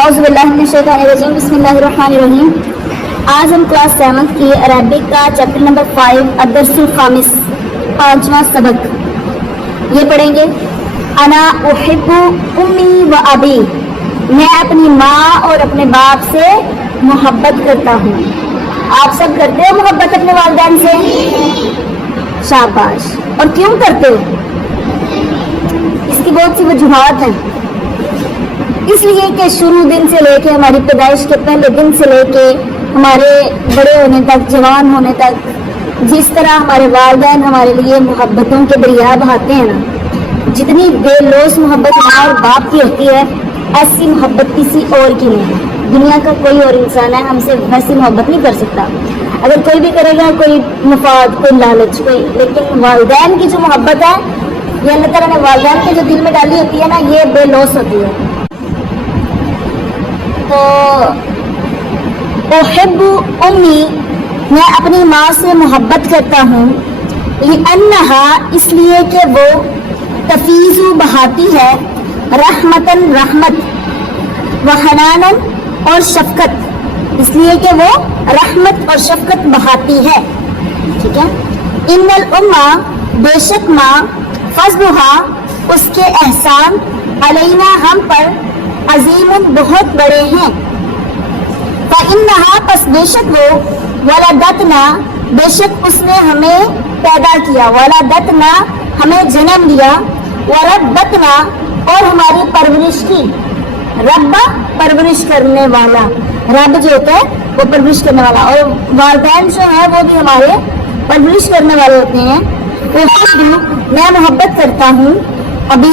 اعوذ باللہ من الشیطان الرجیم بسم اللہ الرحمن الرحیم۔ آج ہم کلاس 7 کی عربک کا چیپٹر نمبر 5 الدرس الخامس 5واں سبق یہ پڑھیں گے۔ انا احب امی و ابی، میں اپنی ماں اور اپنے باپ سے محبت کرتا ہوں۔ آپ سب کرتے ہو محبت اپنے والدین سے؟ شاباش۔ اور کیوں کرتے ہو؟ اس کی بہت سی وجوہات ہیں۔ اس لیے کہ شروع دن سے لے کے ہماری پیدائش کے پہلے دن سے لے کے ہمارے بڑے ہونے تک، جوان ہونے تک، جس طرح ہمارے والدین ہمارے لیے محبتوں کے دریا بہاتے ہیں نا، جتنی بے لوث محبت ماں اور باپ کی ہوتی ہے ایسی محبت کسی اور کی نہیں ہے۔ دنیا کا کوئی اور انسان ہے ہم سے ویسی محبت نہیں کر سکتا۔ اگر کوئی بھی کرے گا کوئی مفاد، کوئی لالچ، کوئی، لیکن والدین کی جو محبت ہے یہ اللہ تعالیٰ نے والدین کے جو دل میں ڈالی ہوتی ہے نا، یہ بے لوث ہوتی ہے۔ تو احب امی، میں اپنی ماں سے محبت کرتا ہوں، لأنہا، اس لیے کہ وہ تفیض بہاتی ہے، رحمتاً رحمت، وحناناً اور شفقت، اس لیے کہ وہ رحمت اور شفقت بہاتی ہے، ٹھیک ہے۔ ان الامہ، بے شک ماں، فضلہا، اس کے احسان، علینا، ہم پر، عظیم، بہت بڑے ہیں۔ فإنہا، پس بے شک وہ، ولدتنا، بے شک اس نے ہمیں پیدا کیا، ولدتنا، ہمیں جنم دیا، وربتنا، اور ہماری پرورش کی، رب، پرورش کرنے والا، رب جو ہوتا ہے وہ پرورش کرنے والا، اور والدین جو ہے وہ بھی ہمارے پرورش کرنے والے ہوتے ہیں۔ میں محبت کرتا ہوں ابھی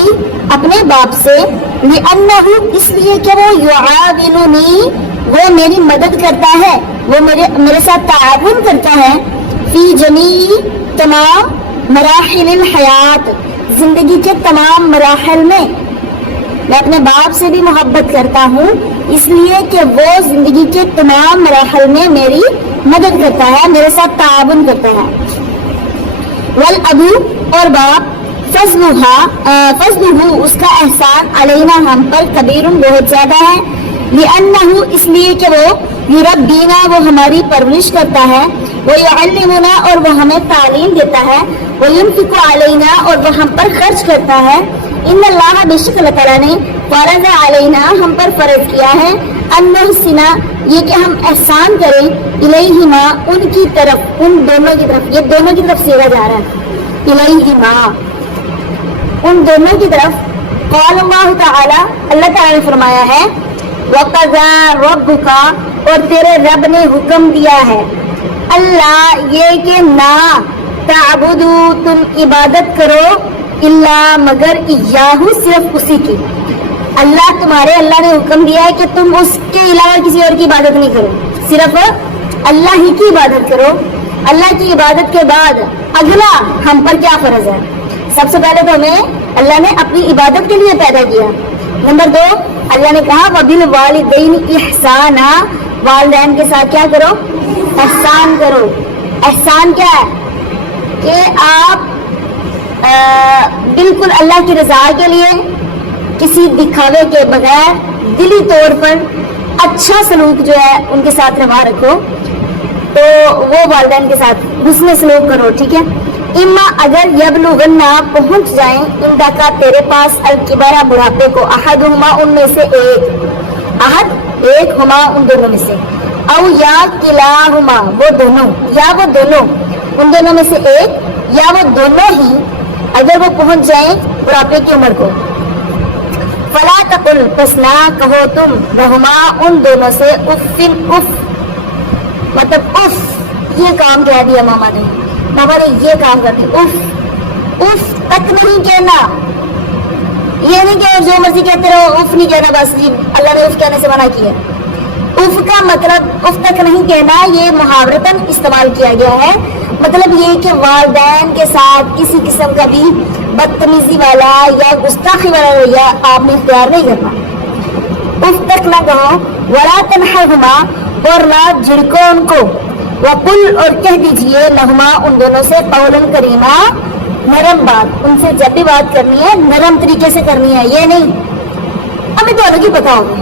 اپنے باپ سے، لأنہ، اس لیے کہ وہ یعاوننی، وہ میری مدد کرتا ہے، وہ میرے ساتھ تعاون کرتا ہے، فی جمیع، تمام، مراحل الحیات، زندگی کے تمام مراحل میں۔ میں اپنے باپ سے بھی محبت کرتا ہوں اس لیے کہ وہ زندگی کے تمام مراحل میں میری مدد کرتا ہے، میرے ساتھ تعاون کرتا ہے۔ والابو، اور باپ، فضلہ، اس کا احسان، علینا، ہم پر، کبیر، بہت زیادہ ہے، لأنہ، اس لیے کہ وہ یربینا، وہ ہماری پرورش کرتا ہے، ویعلمنا، اور وہ ہمیں تعلیم دیتا ہے، وینفق علینا، اور وہ ہم پر خرچ کرتا ہے۔ ان اللہ، بے شک اللہ تعالیٰ نے، فرض علینا، ہم پر فرض کیا ہے، ان نحسن، یہ کہ ہم احسان کریں، الیہما، ان کی طرف، ان دونوں کی طرف، یہ دونوں کی طرف سیدھا جا رہا ہے، الیہما، ان دونوں کی طرف۔ قال اللہ تعالی، اللہ تعالی نے فرمایا ہے، وَقَضَىٰ رَبُّكَ، اور تیرے رب نے حکم دیا ہے، اللہ، یہ کہ نہ، تعبدو، تم عبادت کرو، اللہ، مگر، ایاہو، صرف اسی کی۔ اللہ نے حکم دیا ہے کہ تم اس کے علاوہ کسی اور کی عبادت نہیں کرو، صرف اللہ ہی کی عبادت کرو۔ اللہ کی عبادت کے بعد اگلا ہم پر کیا فرض ہے؟ سب سے پہلے تو ہمیں اللہ نے اپنی عبادت کے لیے پیدا کیا۔ نمبر 2، اللہ نے کہا وَبِالْوَالِدَيْنِ إِحْسَانًا، والدین کے ساتھ کیا کرو؟ احسان کرو۔ احسان کیا ہے؟ کہ آپ بالکل اللہ کی رضا کے لیے، کسی دکھاوے کے بغیر، دلی طور پر اچھا سلوک جو ہے ان کے ساتھ روا رکھو، تو وہ والدین کے ساتھ حسن سلوک کرو، ٹھیک ہے۔ اما، اگر یبلغنا، پہنچ جائیں، اندکا، تیرے پاس، الکبرا، بڑھاپے کو، احدہما، ان میں سے ایک، احد، ایک، ہما، ان دونوں میں سے، او یا کلاہما، وہ دونوں، یا وہ دونوں، ان دونوں میں سے ایک یا وہ دونوں ہی، اگر وہ پہنچ جائیں بڑھاپے کی عمر کو، فلا تقل، پس نہ کہو تم، لہما، ان دونوں سے، اف، اف، مطلب اف، یہ کام کہہ دیا ماما نے یہ کام کر دی، اف، اف تک نہیں کہنا، یہ نہیں کہ جو مرضی کہتے رہو، اف نہیں کہنا، بس جی اللہ نے اف کہنے سے منع کیا۔ اف کا مطلب اف تک نہیں کہنا، یہ محاورتاً استعمال کیا گیا ہے، مطلب یہ کہ والدین کے ساتھ کسی قسم کا بھی بدتمیزی والا یا گستاخی والا رویہ آپ نے اختیار نہیں کرنا، اف تک نہ کہو، ولا تنہرہما، اور نہ جھڑکو ان کو، وقل، اور کہہ دیجئے، لہما، ان دونوں سے، قولا کریما، نرم بات، ان سے جب بھی بات کرنی ہے نرم طریقے سے کرنی ہے، یہ نہیں، ہمیں تو الگ ہی پتا ہوگی،